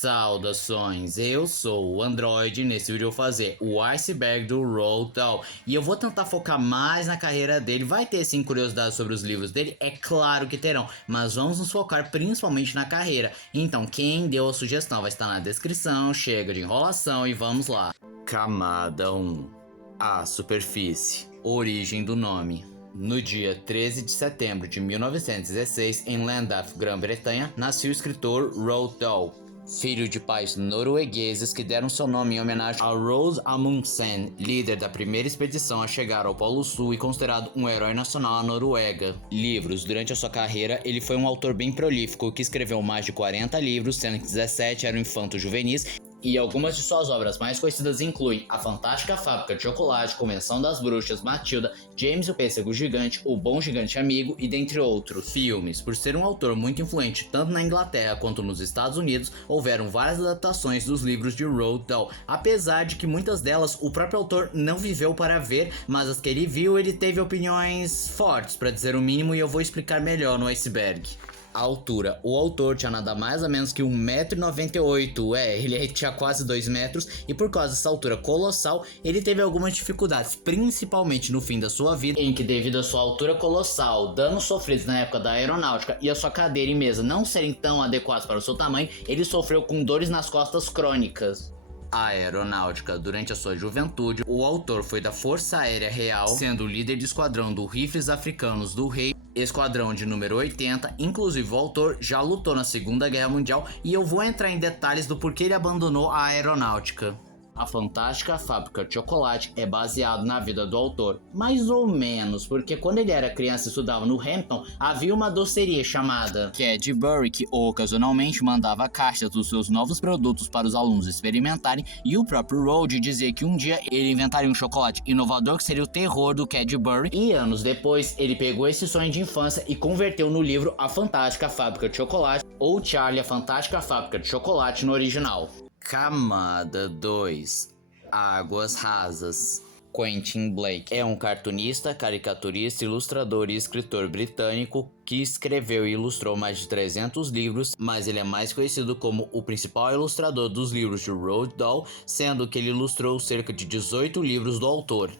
Saudações, eu sou o Android e nesse vídeo eu vou fazer o Iceberg do Roald Dahl e eu vou tentar focar mais na carreira dele. Vai ter sim curiosidades sobre os livros dele? É claro que terão, mas vamos nos focar principalmente na carreira. Então quem deu a sugestão vai estar na descrição, chega de enrolação e vamos lá. Camada 1. A superfície. Origem do nome. No dia 13 de setembro de 1916, em Llandaff, Grã-Bretanha, nasceu o escritor Roald Dahl, filho de pais noruegueses que deram seu nome em homenagem a Roald Amundsen, líder da primeira expedição a chegar ao Polo Sul e considerado um herói nacional na Noruega. Livros. Durante a sua carreira, ele foi um autor bem prolífico que escreveu mais de 40 livros, sendo que 17 eram infanto-juvenis, e algumas de suas obras mais conhecidas incluem A Fantástica Fábrica de Chocolate, Convenção das Bruxas, Matilda, James e o Pêssego Gigante, O Bom Gigante Amigo e dentre outros. Filmes. Por ser um autor muito influente tanto na Inglaterra quanto nos Estados Unidos, houveram várias adaptações dos livros de Roald Dahl, apesar de que muitas delas o próprio autor não viveu para ver, mas as que ele viu ele teve opiniões fortes, para dizer o mínimo, e eu vou explicar melhor no Iceberg. A altura. O autor tinha nada mais ou menos que 1,98 m, ele tinha quase 2 metros, e por causa dessa altura colossal, ele teve algumas dificuldades, principalmente no fim da sua vida, em que devido à sua altura colossal, danos sofridos na época da aeronáutica e a sua cadeira e mesa não serem tão adequados para o seu tamanho, ele sofreu com dores nas costas crônicas. A aeronáutica. Durante a sua juventude, o autor foi da Força Aérea Real, sendo o líder de esquadrão do Rifles Africanos do Rei, esquadrão de número 80, inclusive o autor já lutou na Segunda Guerra Mundial e eu vou entrar em detalhes do porquê ele abandonou a aeronáutica. A Fantástica Fábrica de Chocolate é baseado na vida do autor, mais ou menos, porque quando ele era criança e estudava no Hampton, havia uma doceria chamada Cadbury que ocasionalmente mandava caixas dos seus novos produtos para os alunos experimentarem, e o próprio Roald dizia que um dia ele inventaria um chocolate inovador que seria o terror do Cadbury, e anos depois ele pegou esse sonho de infância e converteu no livro A Fantástica Fábrica de Chocolate, ou Charlie a Fantástica Fábrica de Chocolate no original. Camada 2. Águas rasas. Quentin Blake é um cartunista, caricaturista, ilustrador e escritor britânico que escreveu e ilustrou mais de 300 livros, mas ele é mais conhecido como o principal ilustrador dos livros de Roald Dahl, sendo que ele ilustrou cerca de 18 livros do autor.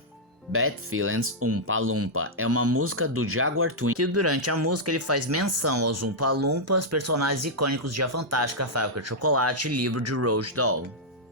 Bad Feelings Oompa Loompa é uma música do Jaguar Twin, que durante a música ele faz menção aos Oompa Loompas, personagens icônicos de A Fantástica Fábrica de Chocolate, livro de Roald Dahl.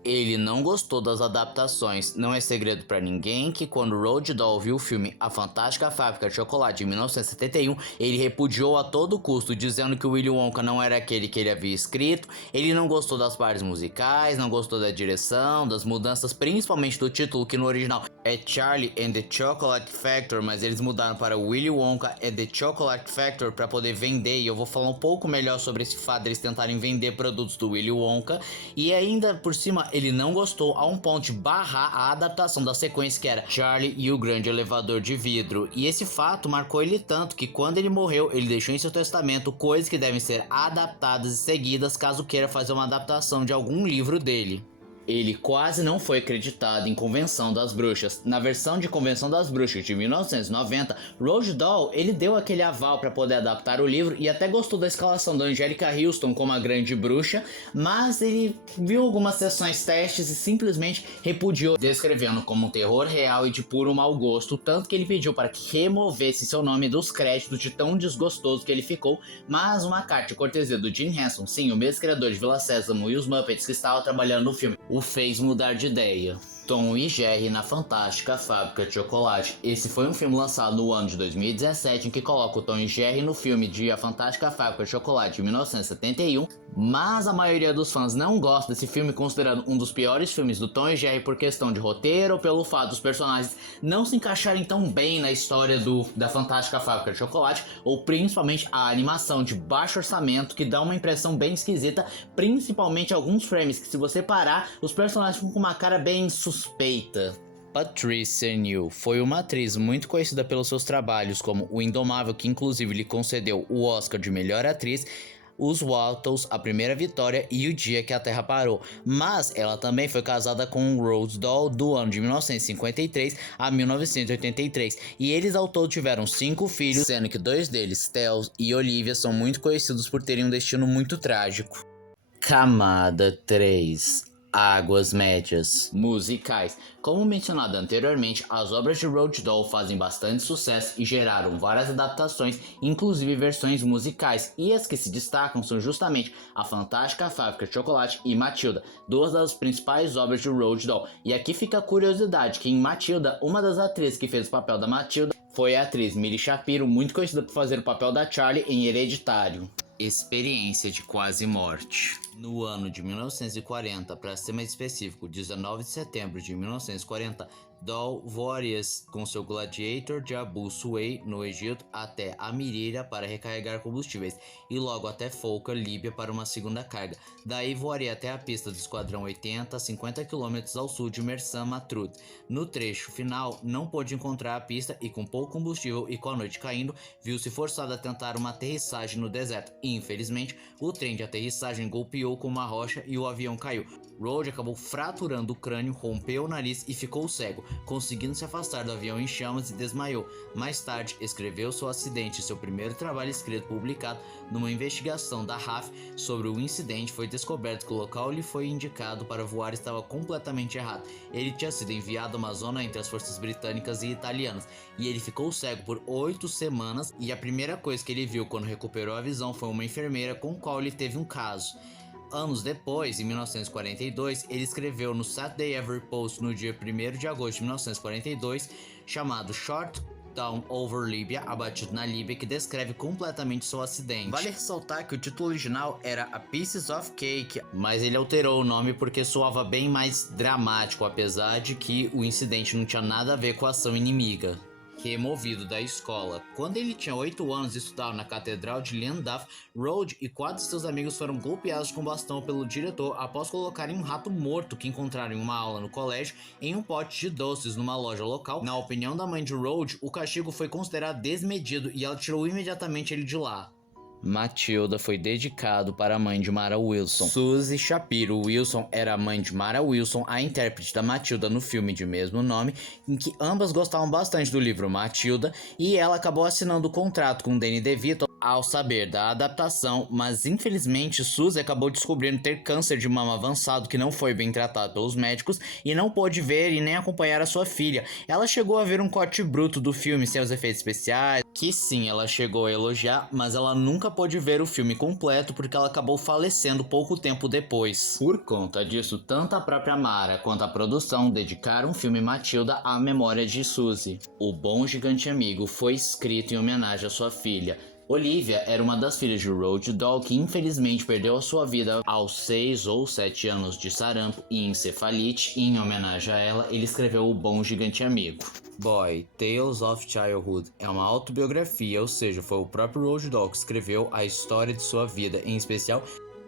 Ele não gostou das adaptações. Não é segredo pra ninguém que quando Roald Dahl viu o filme A Fantástica Fábrica de Chocolate de 1971, ele repudiou a todo custo, dizendo que o Willy Wonka não era aquele que ele havia escrito. Ele não gostou das partes musicais, não gostou da direção, das mudanças, principalmente do título, que no original é Charlie and the Chocolate Factory, mas eles mudaram para Willy Wonka and the Chocolate Factory para poder vender, e eu vou falar um pouco melhor sobre esse fato deles tentarem vender produtos do Willy Wonka. E ainda por cima ele não gostou a um ponto de barrar a adaptação da sequência que era Charlie e o Grande Elevador de Vidro, e esse fato marcou ele tanto que quando ele morreu ele deixou em seu testamento coisas que devem ser adaptadas e seguidas caso queira fazer uma adaptação de algum livro dele. Ele quase não foi acreditado em Convenção das Bruxas. Na versão de Convenção das Bruxas de 1990, Roald Dahl ele deu aquele aval para poder adaptar o livro e até gostou da escalação da Angélica Houston como a Grande Bruxa, mas ele viu algumas sessões testes e simplesmente repudiou, descrevendo como um terror real e de puro mau gosto, tanto que ele pediu para que removesse seu nome dos créditos de tão desgostoso que ele ficou, mas uma carta de cortesia do Jim Henson, sim, o mesmo criador de Vila Sésamo e os Muppets que estava trabalhando no filme, o fez mudar de ideia. Tom e Jerry na Fantástica Fábrica de Chocolate. Esse foi um filme lançado no ano de 2017 em que coloca o Tom e Jerry no filme de A Fantástica Fábrica de Chocolate de 1971, mas a maioria dos fãs não gosta desse filme, considerando um dos piores filmes do Tom e Jerry por questão de roteiro ou pelo fato dos personagens não se encaixarem tão bem na história da Fantástica Fábrica de Chocolate, ou principalmente a animação de baixo orçamento que dá uma impressão bem esquisita, principalmente alguns frames que se você parar, os personagens ficam com uma cara bem suspeita. Patricia Neal foi uma atriz muito conhecida pelos seus trabalhos como O Indomável, que inclusive lhe concedeu o Oscar de melhor atriz, Os Waltons, A Primeira Vitória e O Dia que a Terra Parou, mas ela também foi casada com Roald Dahl do ano de 1953 a 1983, e eles ao todo tiveram 5 filhos, sendo que 2 deles, Theo e Olivia, são muito conhecidos por terem um destino muito trágico. Camada 3. Águas Médias. Musicais. Como mencionado anteriormente, as obras de Roald Dahl fazem bastante sucesso e geraram várias adaptações, inclusive versões musicais, e as que se destacam são justamente A Fantástica Fábrica de Chocolate e Matilda, duas das principais obras de Roald Dahl. E aqui fica a curiosidade que em Matilda, uma das atrizes que fez o papel da Matilda foi a atriz Millie Shapiro, muito conhecida por fazer o papel da Charlie em Hereditário. Experiência de quase morte. No ano de 1940, para ser mais específico, 19 de setembro de 1940, Dahl voaria com seu Gladiator de Abu Suei, no Egito, até Amirira para recarregar combustíveis e logo até Fouca, Líbia, para uma segunda carga. Daí voaria até a pista do Esquadrão 80, a 50 km ao sul de Mersam Matrud. No trecho final, não pôde encontrar a pista e com pouco combustível e com a noite caindo, viu-se forçado a tentar uma aterrissagem no deserto. Infelizmente, o trem de aterrissagem golpeou com uma rocha e o avião caiu. Roald acabou fraturando o crânio, rompeu o nariz e ficou cego, conseguindo se afastar do avião em chamas e desmaiou. Mais tarde, escreveu seu acidente, seu primeiro trabalho escrito publicado. Numa investigação da RAF sobre o incidente, foi descoberto que o local lhe foi indicado para voar estava completamente errado. Ele tinha sido enviado a uma zona entre as forças britânicas e italianas, e ele ficou cego por 8 semanas, e a primeira coisa que ele viu quando recuperou a visão foi uma enfermeira com a qual ele teve um caso. Anos depois, em 1942, ele escreveu no Saturday Evening Post no dia 1º de agosto de 1942, chamado Short Down Over Libya, abatido na Líbia, que descreve completamente seu acidente. Vale ressaltar que o título original era A Pieces of Cake, mas ele alterou o nome porque soava bem mais dramático, apesar de que o incidente não tinha nada a ver com a ação inimiga. Removido da escola. Quando ele tinha 8 anos e estudava na Catedral de Llandaff, Roald e 4 de seus amigos foram golpeados com bastão pelo diretor após colocarem um rato morto que encontraram em uma aula no colégio em um pote de doces numa loja local. Na opinião da mãe de Roald, o castigo foi considerado desmedido e ela tirou imediatamente ele de lá. Matilda foi dedicado para a mãe de Mara Wilson. Suzy Shapiro Wilson era a mãe de Mara Wilson, a intérprete da Matilda no filme de mesmo nome, em que ambas gostavam bastante do livro Matilda, e ela acabou assinando o contrato com Danny DeVito ao saber da adaptação, mas infelizmente Suzy acabou descobrindo ter câncer de mama avançado que não foi bem tratado pelos médicos e não pôde ver e nem acompanhar a sua filha. Ela chegou a ver um corte bruto do filme sem os efeitos especiais, que sim, ela chegou a elogiar, mas ela nunca pôde ver o filme completo porque ela acabou falecendo pouco tempo depois. Por conta disso, tanto a própria Mara quanto a produção dedicaram o filme Matilda à memória de Suzy. O Bom Gigante Amigo foi escrito em homenagem à sua filha. Olivia era uma das filhas de Roald Dahl que infelizmente perdeu a sua vida aos 6 ou 7 anos de sarampo e encefalite, e em homenagem a ela, ele escreveu O Bom Gigante Amigo. Boy, Tales of Childhood é uma autobiografia, ou seja, foi o próprio Roald Dahl que escreveu a história de sua vida, em especial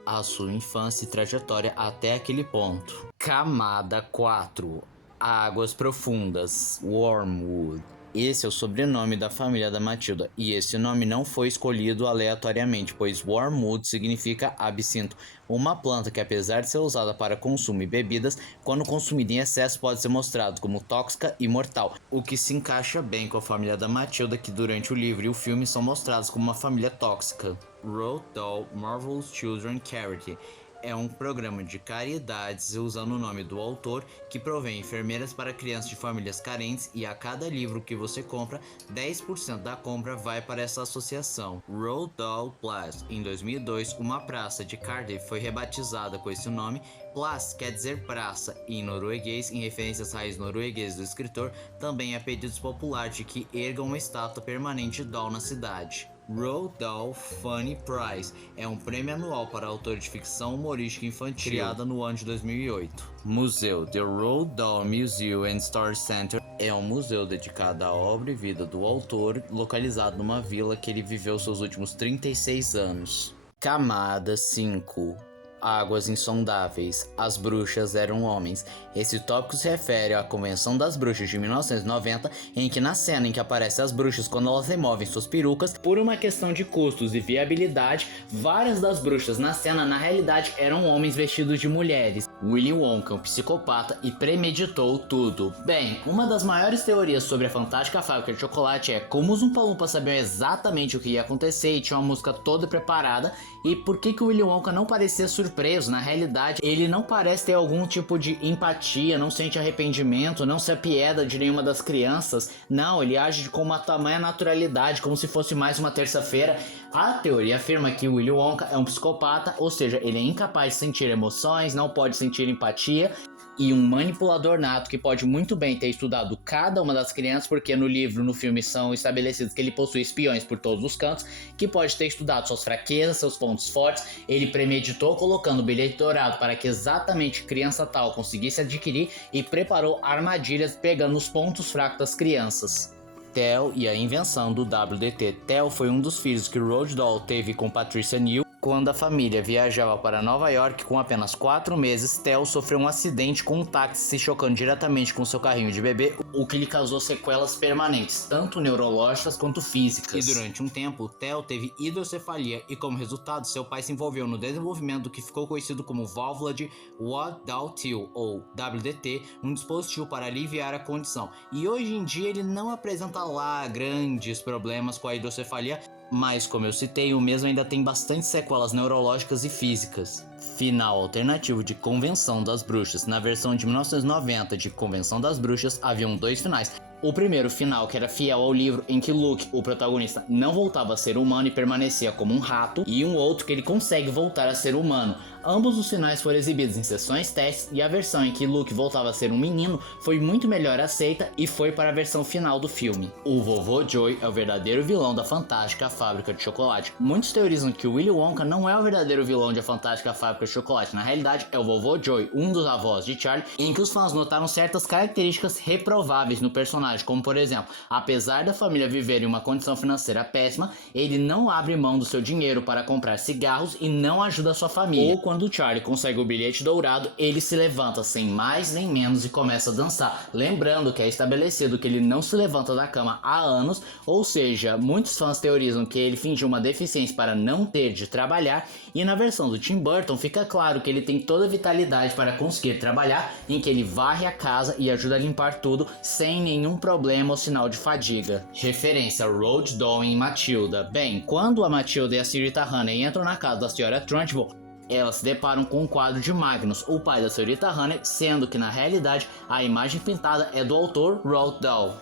a sua infância e trajetória até aquele ponto. Camada 4. Águas Profundas. Wormwood. Esse é o sobrenome da família da Matilda, e esse nome não foi escolhido aleatoriamente, pois Wormwood significa absinto, uma planta que, apesar de ser usada para consumo e bebidas, quando consumida em excesso pode ser mostrado como tóxica e mortal, o que se encaixa bem com a família da Matilda, que durante o livro e o filme são mostrados como uma família tóxica. Roald Dahl Marvelous Children Charity é um programa de caridades usando o nome do autor que provê enfermeiras para crianças de famílias carentes, e a cada livro que você compra, 10% da compra vai para essa associação. Roald Dahl Plass. Em 2002, uma praça de Cardiff foi rebatizada com esse nome. Plass quer dizer praça em norueguês, em referência às raízes norueguesas do escritor. Também há pedidos populares de que ergam uma estátua permanente de Dahl na cidade. Roald Dahl Funny Prize é um prêmio anual para autores de ficção humorística infantil, criada no ano de 2008. Museu The Roald Dahl Museum and Story Center é um museu dedicado à obra e vida do autor, localizado numa vila que ele viveu seus últimos 36 anos. Camada 5. Águas Insondáveis. As bruxas eram homens. Esse tópico se refere à Convenção das Bruxas de 1990, em que na cena em que aparecem as bruxas quando elas removem suas perucas, por uma questão de custos e viabilidade, várias das bruxas na cena na realidade eram homens vestidos de mulheres. Willy Wonka, um psicopata, e premeditou tudo. Bem, uma das maiores teorias sobre a fantástica fábrica de chocolate é como os Oompa Loompa sabiam exatamente o que ia acontecer e tinham a música toda preparada, e por que o Willy Wonka não parecia surpreso. Na realidade, ele não parece ter algum tipo de empatia, não sente arrependimento, não se apieda de nenhuma das crianças. Não, ele age com uma tamanha naturalidade, como se fosse mais uma terça-feira. A teoria afirma que o Willy Wonka é um psicopata, ou seja, ele é incapaz de sentir emoções, não pode sentir empatia, e um manipulador nato que pode muito bem ter estudado cada uma das crianças, porque no livro, no filme, são estabelecidos que ele possui espiões por todos os cantos, que pode ter estudado suas fraquezas, seus pontos fortes. Ele premeditou colocando o bilhete dourado para que exatamente criança tal conseguisse adquirir e preparou armadilhas pegando os pontos fracos das crianças. Theo e a invenção do WDT. Theo foi um dos filhos que Roald Dahl teve com Patricia Neal. Quando a família viajava para Nova York com apenas 4 meses, Theo sofreu um acidente com um táxi se chocando diretamente com seu carrinho de bebê, o que lhe causou sequelas permanentes, tanto neurológicas quanto físicas. E durante um tempo, Theo teve hidrocefalia e, como resultado, seu pai se envolveu no desenvolvimento do que ficou conhecido como válvula de Watt-Dalton, ou WDT, um dispositivo para aliviar a condição. E hoje em dia ele não apresenta lá grandes problemas com a hidrocefalia, mas, como eu citei, o mesmo ainda tem bastante sequelas neurológicas e físicas. Final alternativo de Convenção das Bruxas. Na versão de 1990 de Convenção das Bruxas, haviam 2 finais. O primeiro final, que era fiel ao livro, em que Luke, o protagonista, não voltava a ser humano e permanecia como um rato, e um outro que ele consegue voltar a ser humano. Ambos os finais foram exibidos em sessões testes, e a versão em que Luke voltava a ser um menino foi muito melhor aceita e foi para a versão final do filme. O Vovô Joey é o verdadeiro vilão da Fantástica Fábrica de Chocolate. Muitos teorizam que o Willy Wonka não é o verdadeiro vilão de A Fantástica Fábrica de Chocolate. Na realidade, é o Vovô Joey, um dos avós de Charlie, em que os fãs notaram certas características reprováveis no personagem, como por exemplo, apesar da família viver em uma condição financeira péssima, ele não abre mão do seu dinheiro para comprar cigarros e não ajuda a sua família. Ou quando Charlie consegue o bilhete dourado, ele se levanta sem mais nem menos e começa a dançar. Lembrando que é estabelecido que ele não se levanta da cama há anos, ou seja, muitos fãs teorizam que ele fingiu uma deficiência para não ter de trabalhar, e na versão do Tim Burton fica claro que ele tem toda a vitalidade para conseguir trabalhar, em que ele varre a casa e ajuda a limpar tudo sem nenhum problema ou sinal de fadiga. Referência a Roald Dahl em Matilda. Bem, quando a Matilda e a Senhorita Honey entram na casa da Senhora Trunchbull, elas se deparam com um quadro de Magnus, o pai da Senhorita Honey, sendo que na realidade a imagem pintada é do autor Roald Dahl.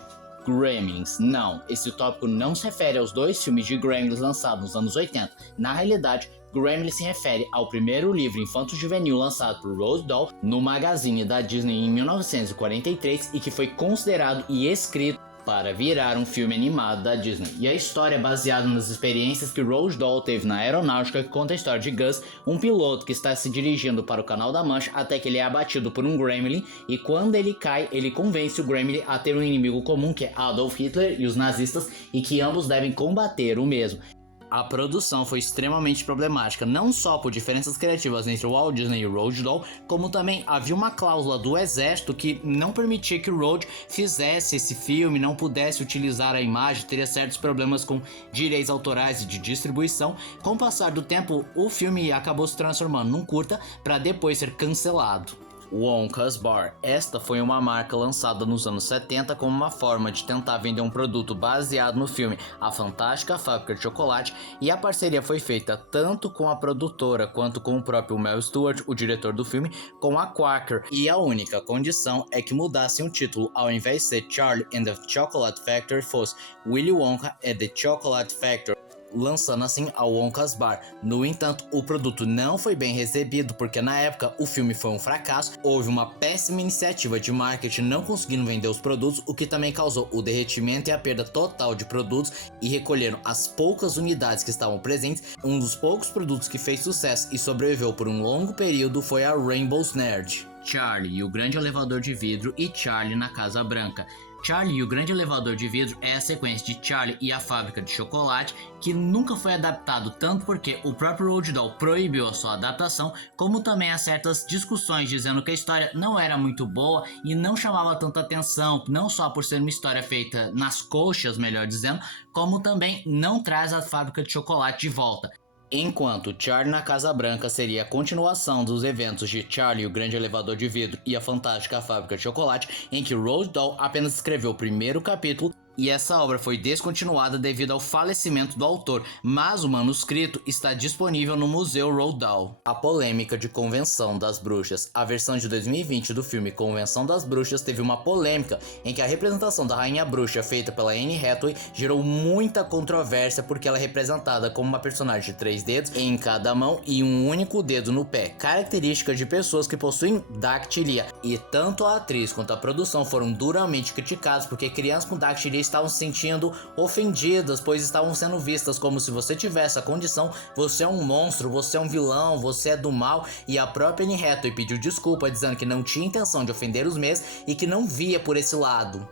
Gremlins. Não, esse tópico não se refere aos 2 filmes de Gremlins lançados nos anos 80. Na realidade, Gremlins se refere ao primeiro livro infanto-juvenil lançado por Roald Dahl no magazine da Disney em 1943 e que foi considerado e escrito para virar um filme animado da Disney. E a história é baseada nas experiências que Roald Dahl teve na aeronáutica, que conta a história de Gus, um piloto que está se dirigindo para o Canal da Mancha até que ele é abatido por um Gremlin, e quando ele cai, ele convence o Gremlin a ter um inimigo comum, que é Adolf Hitler e os nazistas, e que ambos devem combater o mesmo. A produção foi extremamente problemática, não só por diferenças criativas entre o Walt Disney e o Roald Dahl, como também havia uma cláusula do exército que não permitia que o Roald fizesse esse filme, não pudesse utilizar a imagem, teria certos problemas com direitos autorais e de distribuição. Com o passar do tempo, o filme acabou se transformando num curta para depois ser cancelado. Wonka's Bar. Esta foi uma marca lançada nos anos 70 como uma forma de tentar vender um produto baseado no filme A Fantástica Fábrica de Chocolate, e a parceria foi feita tanto com a produtora quanto com o próprio Mel Stuart, o diretor do filme, com a Quaker, e a única condição é que mudassem o título, ao invés de ser Charlie and the Chocolate Factory, fosse Willy Wonka and the Chocolate Factory, lançando assim a Wonka's Bar. No entanto, o produto não foi bem recebido porque na época o filme foi um fracasso, houve uma péssima iniciativa de marketing não conseguindo vender os produtos, o que também causou o derretimento e a perda total de produtos, e recolheram as poucas unidades que estavam presentes. Um dos poucos produtos que fez sucesso e sobreviveu por um longo período foi a Rainbow's Nerd. Charlie e o Grande Elevador de Vidro e Charlie na Casa Branca. Charlie e o Grande Elevador de Vidro é a sequência de Charlie e a Fábrica de Chocolate, que nunca foi adaptado, tanto porque o próprio Roald Dahl proibiu a sua adaptação, como também há certas discussões dizendo que a história não era muito boa e não chamava tanta atenção, não só por ser uma história feita nas coxas, melhor dizendo, como também não traz a Fábrica de Chocolate de volta. Enquanto Charlie na Casa Branca seria a continuação dos eventos de Charlie e o Grande Elevador de Vidro e a Fantástica Fábrica de Chocolate, em que Roald Dahl apenas escreveu o primeiro capítulo e essa obra foi descontinuada devido ao falecimento do autor, mas o manuscrito está disponível no Museu Roald Dahl. A polêmica de Convenção das Bruxas. A versão de 2020 do filme Convenção das Bruxas teve uma polêmica em que a representação da Rainha Bruxa feita pela Anne Hathaway gerou muita controvérsia porque ela é representada como uma personagem de 3 dedos em cada mão e um único dedo no pé, característica de pessoas que possuem dactilia. E tanto a atriz quanto a produção foram duramente criticados porque crianças com dactilia estavam se sentindo ofendidas, pois estavam sendo vistas como se você tivesse a condição, você é um monstro, você é um vilão, você é do mal, e a própria Anne Hathaway pediu desculpa dizendo que não tinha intenção de ofender os meus e que não via por esse lado.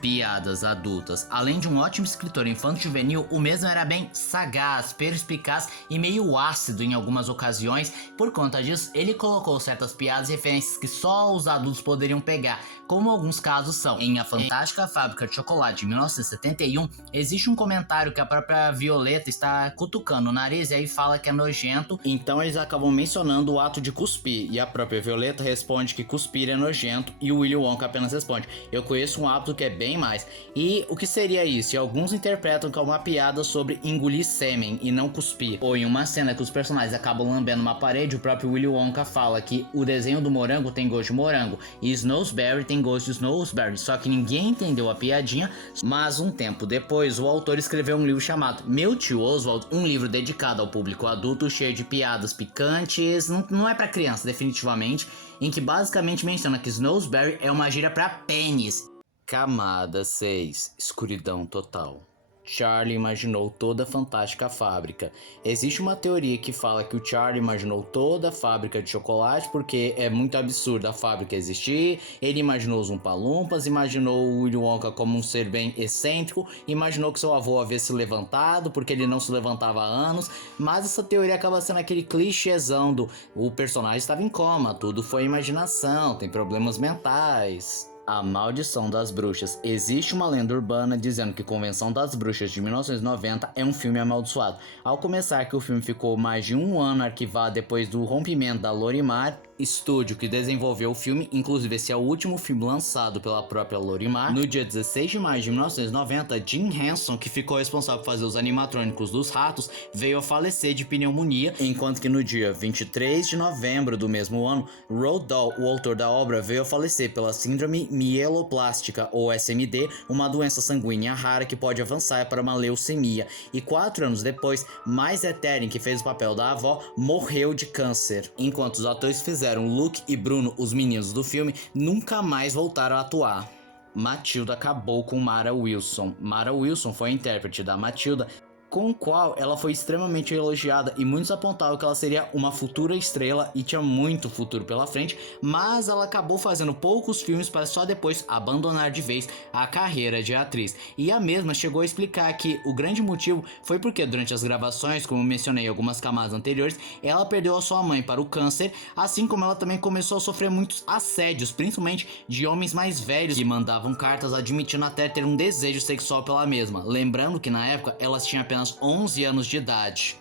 Piadas adultas. Além de um ótimo escritor infanto-juvenil, o mesmo era bem sagaz, perspicaz e meio ácido em algumas ocasiões. Por conta disso, ele colocou certas piadas e referências que só os adultos poderiam pegar, como alguns casos são. Em A Fantástica Fábrica de Chocolate, de 1971, existe um comentário que a própria Violeta está cutucando o nariz e aí fala que é nojento. Então eles acabam mencionando o ato de cuspir, e a própria Violeta responde que cuspir é nojento, e o Willy Wonka apenas responde: eu conheço um hábito que é bem mais. E o que seria isso? E alguns interpretam que é uma piada sobre engolir sêmen e não cuspir. Ou em uma cena que os personagens acabam lambendo uma parede, o próprio Willy Wonka fala que o desenho do morango tem gosto de morango e Snowsberry tem gosto de Snowsberry, só que ninguém entendeu a piadinha. Mas um tempo depois, o autor escreveu um livro chamado Meu Tio Oswald, um livro dedicado ao público adulto, cheio de piadas picantes, não é pra criança definitivamente, em que basicamente menciona que Snowsberry é uma gíria pra pênis. Camada 6. Escuridão total. Charlie imaginou toda a Fantástica Fábrica. Existe uma teoria que fala que o Charlie imaginou toda a fábrica de chocolate porque é muito absurdo a fábrica existir. Ele imaginou os Umpa-Lumpas, imaginou o Willy Wonka como um ser bem excêntrico, imaginou que seu avô havia se levantado porque ele não se levantava há anos. Mas essa teoria acaba sendo aquele clichêzão do o personagem estava em coma, tudo foi imaginação, tem problemas mentais. A Maldição das Bruxas. Existe uma lenda urbana dizendo que Convenção das Bruxas de 1990 é um filme amaldiçoado. Ao começar que o filme ficou mais de um ano arquivado depois do rompimento da Lorimar Studio, que desenvolveu o filme, inclusive esse é o último filme lançado pela própria Lorimar. No dia 16 de maio de 1990, Jim Henson, que ficou responsável por fazer os animatrônicos dos ratos, veio a falecer de pneumonia, enquanto que no dia 23 de novembro do mesmo ano, Roald Dahl, o autor da obra, veio a falecer pela síndrome mieloplástica, ou SMD, uma doença sanguínea rara que pode avançar para uma leucemia. E 4 anos depois, Maisie Therin, que fez o papel da avó, morreu de câncer. Enquanto os atores fizeram Luke e Bruno, os meninos do filme, nunca mais voltaram a atuar. Matilda acabou com Mara Wilson. Mara Wilson foi a intérprete da Matilda, com o qual ela foi extremamente elogiada e muitos apontavam que ela seria uma futura estrela e tinha muito futuro pela frente, mas ela acabou fazendo poucos filmes para só depois abandonar de vez a carreira de atriz. E a mesma chegou a explicar que o grande motivo foi porque durante as gravações, como mencionei em algumas camadas anteriores, ela perdeu a sua mãe para o câncer, assim como ela também começou a sofrer muitos assédios, principalmente de homens mais velhos que mandavam cartas admitindo até ter um desejo sexual pela mesma, lembrando que na época elas tinham apenas 11 anos de idade.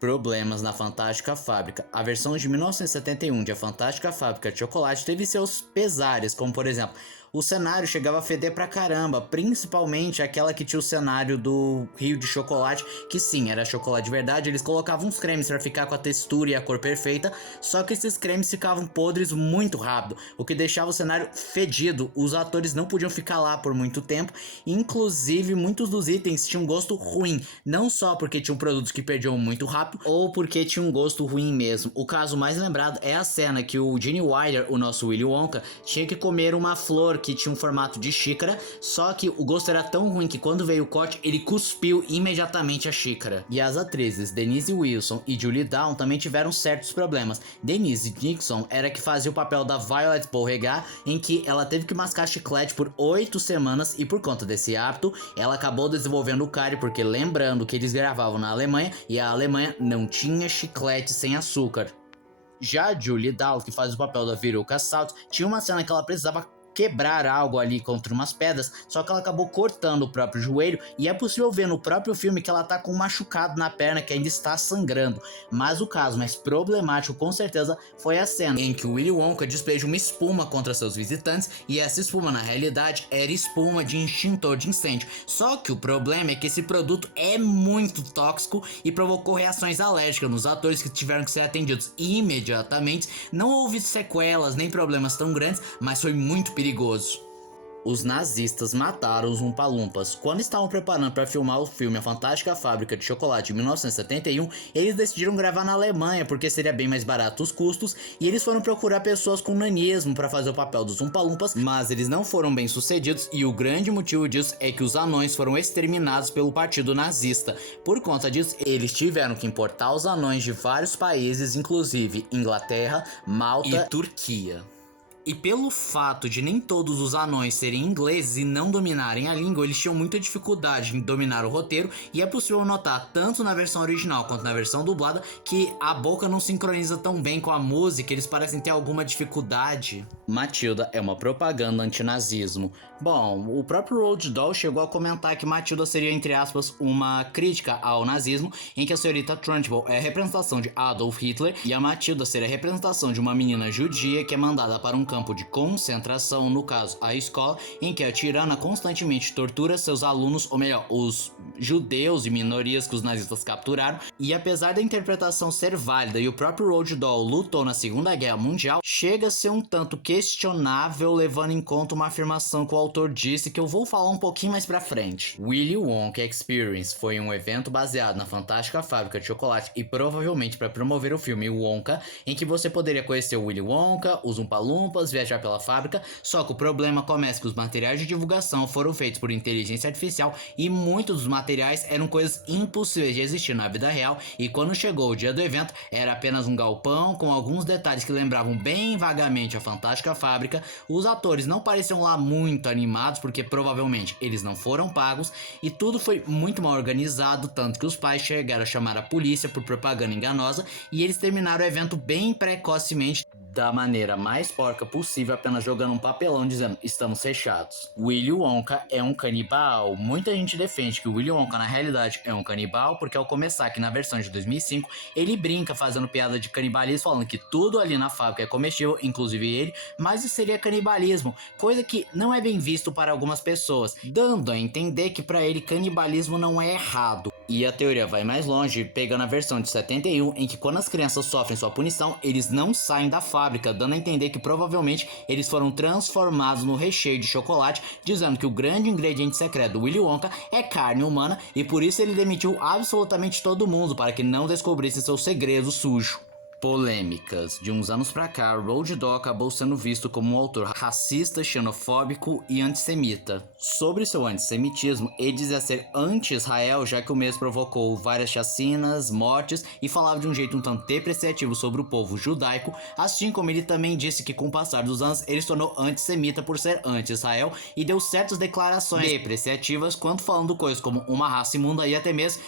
Problemas na Fantástica Fábrica. A versão de 1971 de A Fantástica Fábrica de Chocolate teve seus pesares, como por exemplo, o cenário chegava a feder pra caramba, principalmente aquela que tinha o cenário do Rio de Chocolate, que sim, era chocolate de verdade, eles colocavam uns cremes pra ficar com a textura e a cor perfeita, só que esses cremes ficavam podres muito rápido, o que deixava o cenário fedido, os atores não podiam ficar lá por muito tempo, inclusive muitos dos itens tinham gosto ruim, não só porque tinham produtos que perdiam muito rápido, ou porque tinham um gosto ruim mesmo. O caso mais lembrado é a cena que o Gene Wilder, o nosso Willy Wonka, tinha que comer uma flor que tinha um formato de xícara, só que o gosto era tão ruim que quando veio o corte, ele cuspiu imediatamente a xícara. E as atrizes Denise Wilson e Julie Down também tiveram certos problemas. Denise Dixon era que fazia o papel da Violet Beauregar, em que ela teve que mascar chiclete por 8 semanas e por conta desse hábito, ela acabou desenvolvendo o cárie, porque lembrando que eles gravavam na Alemanha e a Alemanha não tinha chiclete sem açúcar. Já a Julie Down, que faz o papel da Veruca Salt, tinha uma cena que ela precisava quebrar algo ali contra umas pedras, só que ela acabou cortando o próprio joelho e é possível ver no próprio filme que ela tá com um machucado na perna que ainda está sangrando. Mas o caso mais problemático com certeza foi a cena em que o Willy Wonka despeja uma espuma contra seus visitantes e essa espuma na realidade era espuma de extintor de incêndio. Só que o problema é que esse produto é muito tóxico e provocou reações alérgicas nos atores que tiveram que ser atendidos imediatamente. Não houve sequelas nem problemas tão grandes, mas foi muito perigoso. Os nazistas mataram os Oompa-Loompas. Quando estavam preparando para filmar o filme A Fantástica Fábrica de Chocolate de 1971, eles decidiram gravar na Alemanha porque seria bem mais barato os custos e eles foram procurar pessoas com nanismo para fazer o papel dos Oompa-Loompas, mas eles não foram bem sucedidos e o grande motivo disso é que os anões foram exterminados pelo partido nazista. Por conta disso, eles tiveram que importar os anões de vários países, inclusive Inglaterra, Malta e Turquia. E pelo fato de nem todos os anões serem ingleses e não dominarem a língua, eles tinham muita dificuldade em dominar o roteiro, e é possível notar tanto na versão original quanto na versão dublada que a boca não sincroniza tão bem com a música, eles parecem ter alguma dificuldade. Matilda é uma propaganda antinazismo. Bom, o próprio Roald Dahl chegou a comentar que Matilda seria, entre aspas, uma crítica ao nazismo, em que a senhorita Trunchbull é a representação de Adolf Hitler e a Matilda seria a representação de uma menina judia que é mandada para um campo de concentração, no caso a escola, em que a tirana constantemente tortura seus alunos, ou melhor, os judeus e minorias que os nazistas capturaram. E apesar da interpretação ser válida e o próprio Roald Dahl lutou na Segunda Guerra Mundial, chega a ser um tanto questionável levando em conta uma afirmação que o autor disse que eu vou falar um pouquinho mais pra frente. Willy Wonka Experience foi um evento baseado na Fantástica Fábrica de Chocolate e provavelmente para promover o filme Wonka, em que você poderia conhecer o Willy Wonka, os Oompa-Loompas, viajar pela fábrica, só que o problema começa que os materiais de divulgação foram feitos por inteligência artificial e muitos dos materiais eram coisas impossíveis de existir na vida real, e quando chegou o dia do evento era apenas um galpão com alguns detalhes que lembravam bem vagamente a Fantástica Fábrica. Os atores não pareciam lá muito animados porque provavelmente eles não foram pagos e tudo foi muito mal organizado, tanto que os pais chegaram a chamar a polícia por propaganda enganosa e eles terminaram o evento bem precocemente, da maneira mais porca possível, apenas jogando um papelão dizendo estamos fechados. Willy Wonka é um canibal. Muita gente defende que o Willy Wonka na realidade é um canibal porque ao começar que na versão de 2005 ele brinca fazendo piada de canibalismo, falando que tudo ali na fábrica é comestível, inclusive ele, mas isso seria canibalismo, coisa que não é bem visto para algumas pessoas, dando a entender que para ele canibalismo não é errado. E a teoria vai mais longe, pegando a versão de 71, em que quando as crianças sofrem sua punição, eles não saem da fábrica, dando a entender que provavelmente eles foram transformados no recheio de chocolate, dizendo que o grande ingrediente secreto do Willy Wonka é carne humana e por isso ele demitiu absolutamente todo mundo para que não descobrissem seu segredo sujo. Polêmicas. De uns anos pra cá, Roald Dahl acabou sendo visto como um autor racista, xenofóbico e antissemita. Sobre seu antissemitismo, ele dizia ser anti-Israel, já que o mesmo provocou várias chacinas, mortes e falava de um jeito um tanto depreciativo sobre o povo judaico, assim como ele também disse que com o passar dos anos ele se tornou antissemita por ser anti-Israel e deu certas declarações depreciativas quanto falando coisas como uma raça imunda e até mesmo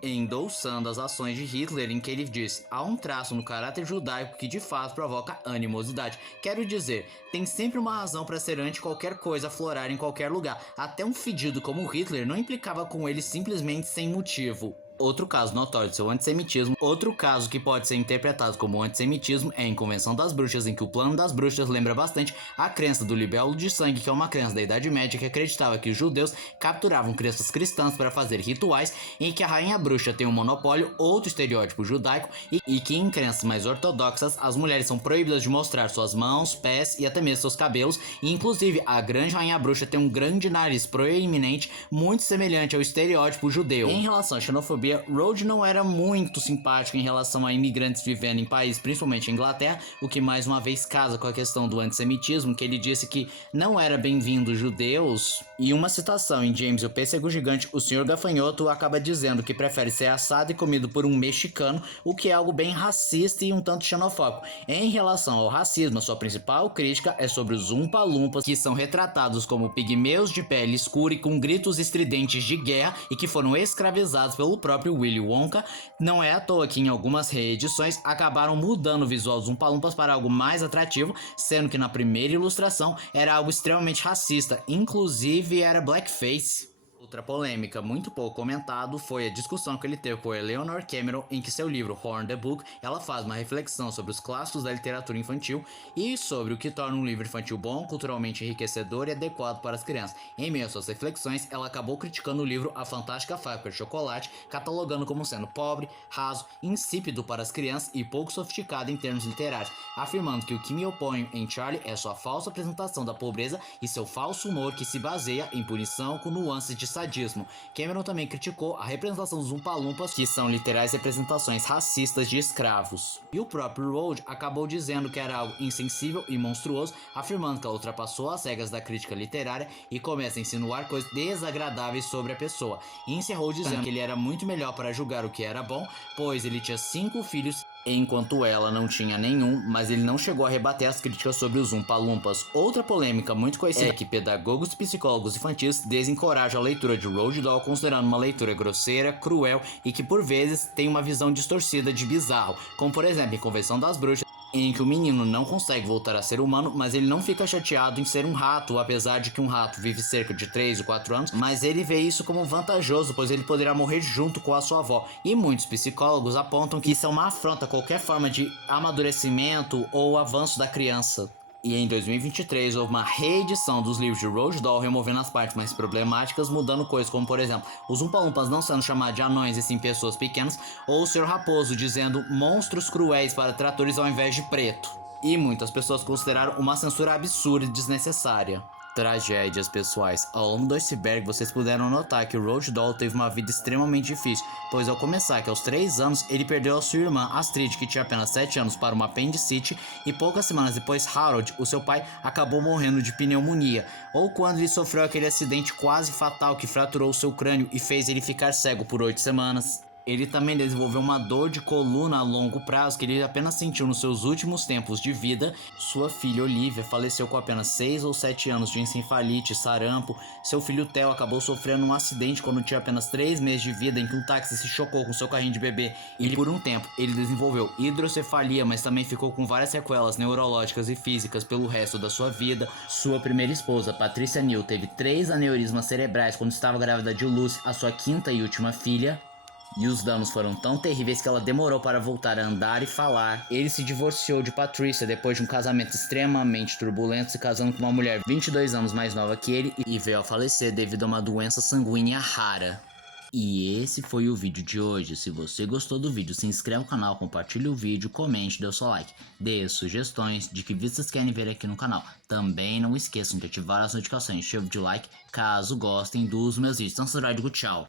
endossando as ações de Hitler, em que ele diz: há um traço no caráter judaico que de fato provoca animosidade. Quero dizer, tem sempre uma razão para ser anti qualquer coisa florar em qualquer lugar. Até um fedido como Hitler não implicava com ele simplesmente sem motivo. Outro caso notório de seu antissemitismo, outro caso que pode ser interpretado como antissemitismo é em Convenção das Bruxas, em que o plano das bruxas lembra bastante a crença do libelo de sangue, que é uma crença da Idade Média que acreditava que os judeus capturavam crianças cristãs para fazer rituais, em que a rainha bruxa tem um monopólio, outro estereótipo judaico, e que em crenças mais ortodoxas as mulheres são proibidas de mostrar suas mãos, pés e até mesmo seus cabelos, e inclusive a grande rainha bruxa tem um grande nariz proeminente, muito semelhante ao estereótipo judeu. Em relação à xenofobia, Roald não era muito simpático em relação a imigrantes vivendo em países, principalmente a Inglaterra, o que mais uma vez casa com a questão do antissemitismo, que ele disse que não era bem-vindo judeus. E uma citação em James e o Pêssego Gigante, o Sr. Gafanhoto acaba dizendo que prefere ser assado e comido por um mexicano, o que é algo bem racista e um tanto xenofóbico. Em relação ao racismo, a sua principal crítica é sobre os Oompa-Loompas, que são retratados como pigmeus de pele escura e com gritos estridentes de guerra e que foram escravizados pelo próprio próprio Willy Wonka. Não é à toa que em algumas reedições acabaram mudando o visual dos Oompa Loompas para algo mais atrativo, sendo que na primeira ilustração era algo extremamente racista, inclusive era blackface. Outra polêmica muito pouco comentado foi a discussão que ele teve com Eleanor Cameron, em que seu livro Horn the Book, ela faz uma reflexão sobre os clássicos da literatura infantil e sobre o que torna um livro infantil bom, culturalmente enriquecedor e adequado para as crianças. Em meio às suas reflexões, ela acabou criticando o livro A Fantástica Fábrica de Chocolate, catalogando como sendo pobre, raso, insípido para as crianças e pouco sofisticado em termos literários, afirmando que o que me oponho em Charlie é sua falsa apresentação da pobreza e seu falso humor que se baseia em punição com nuances de sadismo. Cameron também criticou a representação dos Oompa Loompas, que são literais representações racistas de escravos. E o próprio Roald acabou dizendo que era algo insensível e monstruoso, afirmando que ela ultrapassou as regras da crítica literária e começa a insinuar coisas desagradáveis sobre a pessoa. E encerrou dizendo que ele era muito melhor para julgar o que era bom, pois ele tinha 5 filhos enquanto ela não tinha nenhum, mas ele não chegou a rebater as críticas sobre os Oompa Loompas. Outra polêmica muito conhecida é que pedagogos e psicólogos infantis desencorajam a leitura de Roald Dahl, considerando uma leitura grosseira, cruel e que por vezes tem uma visão distorcida de bizarro, como por exemplo em Convenção das Bruxas, em que o menino não consegue voltar a ser humano, mas ele não fica chateado em ser um rato, apesar de que um rato vive cerca de 3 ou 4 anos, mas ele vê isso como vantajoso, pois ele poderá morrer junto com a sua avó. E muitos psicólogos apontam que isso é uma afronta a qualquer forma de amadurecimento ou avanço da criança. E em 2023 houve uma reedição dos livros de Roald Dahl, removendo as partes mais problemáticas, mudando coisas como, por exemplo, os Oompa Loompas não sendo chamados de anões e sim pessoas pequenas, ou o Sr. Raposo dizendo monstros cruéis para tratores ao invés de preto. E muitas pessoas consideraram uma censura absurda e desnecessária. Tragédias pessoais. Ao longo do iceberg, vocês puderam notar que o Roald Dahl teve uma vida extremamente difícil, pois ao começar que aos 3 anos ele perdeu a sua irmã Astrid, que tinha apenas 7 anos, para uma apendicite, e poucas semanas depois Harold, o seu pai, acabou morrendo de pneumonia, ou quando ele sofreu aquele acidente quase fatal que fraturou seu crânio e fez ele ficar cego por 8 semanas. Ele também desenvolveu uma dor de coluna a longo prazo que ele apenas sentiu nos seus últimos tempos de vida. Sua filha Olivia faleceu com apenas 6 ou 7 anos de encefalite, sarampo. Seu filho Theo acabou sofrendo um acidente quando tinha apenas 3 meses de vida, em que um táxi se chocou com seu carrinho de bebê. E por um tempo ele desenvolveu hidrocefalia, mas também ficou com várias sequelas neurológicas e físicas pelo resto da sua vida. Sua primeira esposa, Patricia Neal, teve 3 aneurismas cerebrais quando estava grávida de Lucy, a sua 5ª e última filha. E os danos foram tão terríveis que ela demorou para voltar a andar e falar. Ele se divorciou de Patricia depois de um casamento extremamente turbulento, se casando com uma mulher 22 anos mais nova que ele, e veio a falecer devido a uma doença sanguínea rara. E esse foi o vídeo de hoje. Se você gostou do vídeo, se inscreve no canal, compartilhe o vídeo, comente, dê o seu like. Dê sugestões de que vídeos vocês querem ver aqui no canal. Também não esqueçam de ativar as notificações, chave de like, caso gostem dos meus vídeos. Então, tchau.